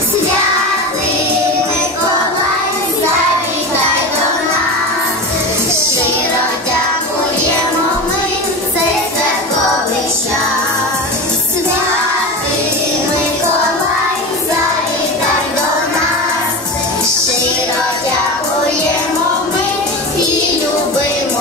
Святий ковай, завітай до нас, щиро дякуємо ми в це зверща, святи ми, ковай, завітай до нас, щиро дякуємо ми і любимо.